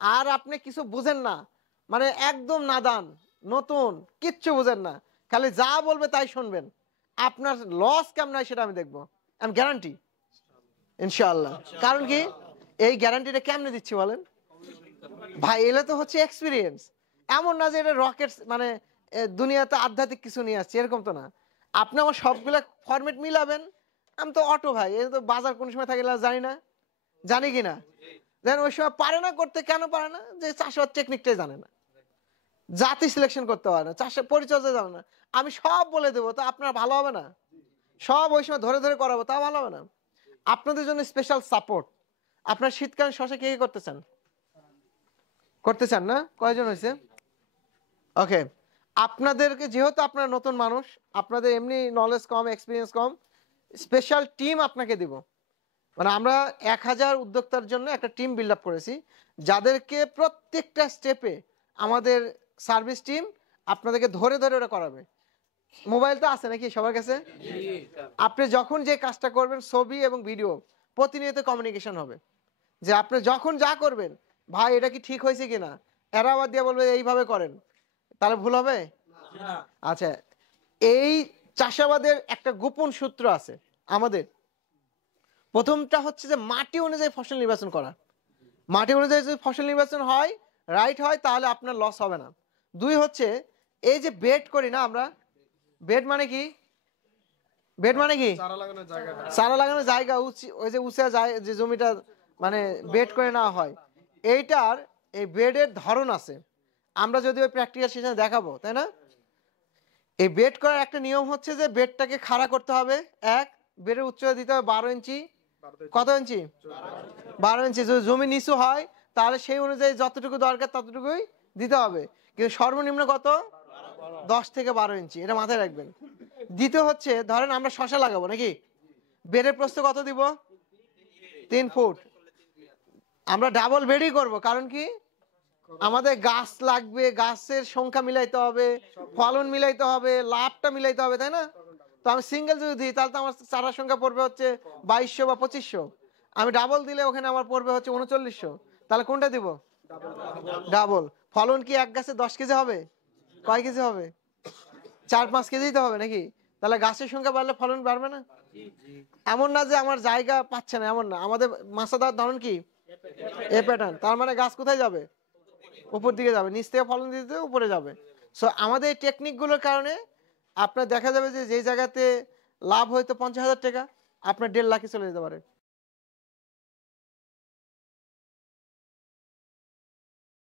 আর আপনি কিছু বুঝেন না, মানে একদম নাদান, নতুন, কিচ্ছু বুঝেন না, খালি যা বলবে তাই শুনবেন, আপনার লস কেমন হয় সেটা আমি দেখবো, আমি গ্যারান্টি ইনশাআল্লাহ। কারণ কি, এই গ্যারান্টিটা কেমনে দিচ্ছি বলেন ভাই? এলে তো হচ্ছে এক্সপিরিয়েন্স। এমন না যে এটা রকেট, মানে দুনিয়াতে আধ্যাত্মিক কিছু নিয়ে আসছে, এরকম তো না। আপনি আমার সবগুলা ফরম্যাট মিলাবেন, আমি তো অটো ভাই, এই তো বাজার কোন সময় থাকে জানি না, জানি কিনা, দেন ওই সময় পারে না করতে। কেন পারে না? যে চাষাবাদ টেকনিকটাই জানে না, জাতি সিলেকশন করতে পারে না, চাষের পরিচর্যা জানে না। আমি সব বলে দেবো, তো আপনার ভালো হবে না? সব ওই সময় ধরে ধরে করাবো, তা ভালো হবে না? আপনাদের জন্য স্পেশাল সাপোর্ট। আপনার শীতকালীন শশা কে করতেছেন? করতেছেন না? কয়জন হয়েছে? ওকে, আপনাদেরকে যেহেতু আপনারা নতুন মানুষ, আপনাদের এমনি নলেজ কম, এক্সপিরিয়েন্স কম, স্পেশাল টিম আপনাকে দিব। মানে আমরা 1000 উদ্যোক্তার জন্য একটা টিম বিল্ড আপ করেছি, যাদেরকে প্রত্যেকটা স্টেপে আমাদের সার্ভিস টিম আপনাদেরকে ধরে ধরে ওটা করাবে। মোবাইল তো আছে নাকি সবার কাছে? আপনি যখন যে কাজটা করবেন, ছবি এবং ভিডিও প্রতিনিয়ত কমিউনিকেশন হবে, যে আপনি যখন যা করবেন, ভাই এটা কি ঠিক হয়েছে কিনা, এরা আবার দিয়ে বলবে এইভাবে করেন, তাহলে ভুল হবে? আচ্ছা, এই চাষাবাদের একটা গোপন সূত্র আছে আমাদের। প্রথমটা হচ্ছে যে মাটি অনুযায়ী ফসল নির্বাচন করা। মাটি অনুযায়ী যদি ফসল নির্বাচন হয়, রাইট হয়, তাহলে আপনার লস হবে না। দুই হচ্ছে, এই যে বেড করি না আমরা, বেড মানে কি? বেড মানে কি? চারা লাগানোর জায়গা, ওই যে উঁচা যায় যে জমিটা, মানে বেড করে নেওয়া হয়, এইটার এই বেডের ধরন আছে। আমরা যদি ওই প্র্যাকটিক্যাল সেশনে দেখাবো, তাই না? এই বেড করার একটা নিয়ম হচ্ছে যে বেডটাকে খাড়া করতে হবে। এক, বেডের উচ্চতা দিতে হবে 12 ইঞ্চি। কত ইঞ্চি? 12 ইঞ্চি। যদি জমি নিচু হয়, তাহলে সেই অনুযায়ী যতটুকু দরকার ততটুকুই দিতে হবে, কিন্তু সর্বনিম্ন কত? 10 থেকে 12 ইঞ্চি, এটা মাথায় রাখবেন। দ্বিতীয় হচ্ছে, ধরেন আমরা শশা লাগাবো নাকি, বেডের প্রস্থ কত দিব? 3 ফুট। আমরা ডাবল বেডই করব, কারণ কি, আমাদের গাছ লাগবে, গাছের সংখ্যা মিলাইতে হবে, ফলন মিলাইতে হবে, লাভটা মিলাইতে হবে, তাই না? তো আমি সিঙ্গেল যদি দিই, তাহলে তো আমার চারার সংখ্যা পড়বে হচ্ছে 2200 বা 2500। আমি ডাবল দিলে ওখানে আমার পড়বে হচ্ছে 3900। তাহলে কোনটা দিব? ডাবল। ফলন কি এক গাছে 10 কেজি হবে? কয় কেজি হবে? 4-5 কেজি দিতে হবে নাকি? তাহলে গাছের সংখ্যা বাড়লে ফলন বাড়বে না? এমন না যে আমার জায়গা পাচ্ছে না, এমন না। আমাদের মাছাদার ধরন কি? এ প্যাটার্ন। তার মানে গাছ কোথায় যাবে? উপর দিকে যাবে, নিচ থেকে ফলন দিতে উপরে যাবে। সো আমাদের এই টেকনিকগুলোর কারণে আপনার দেখা যাবে যে যেই জায়গাতে লাভ হয়তো 50,000 টাকা, আপনার 1.5 লাখে চলে যেতে পারে।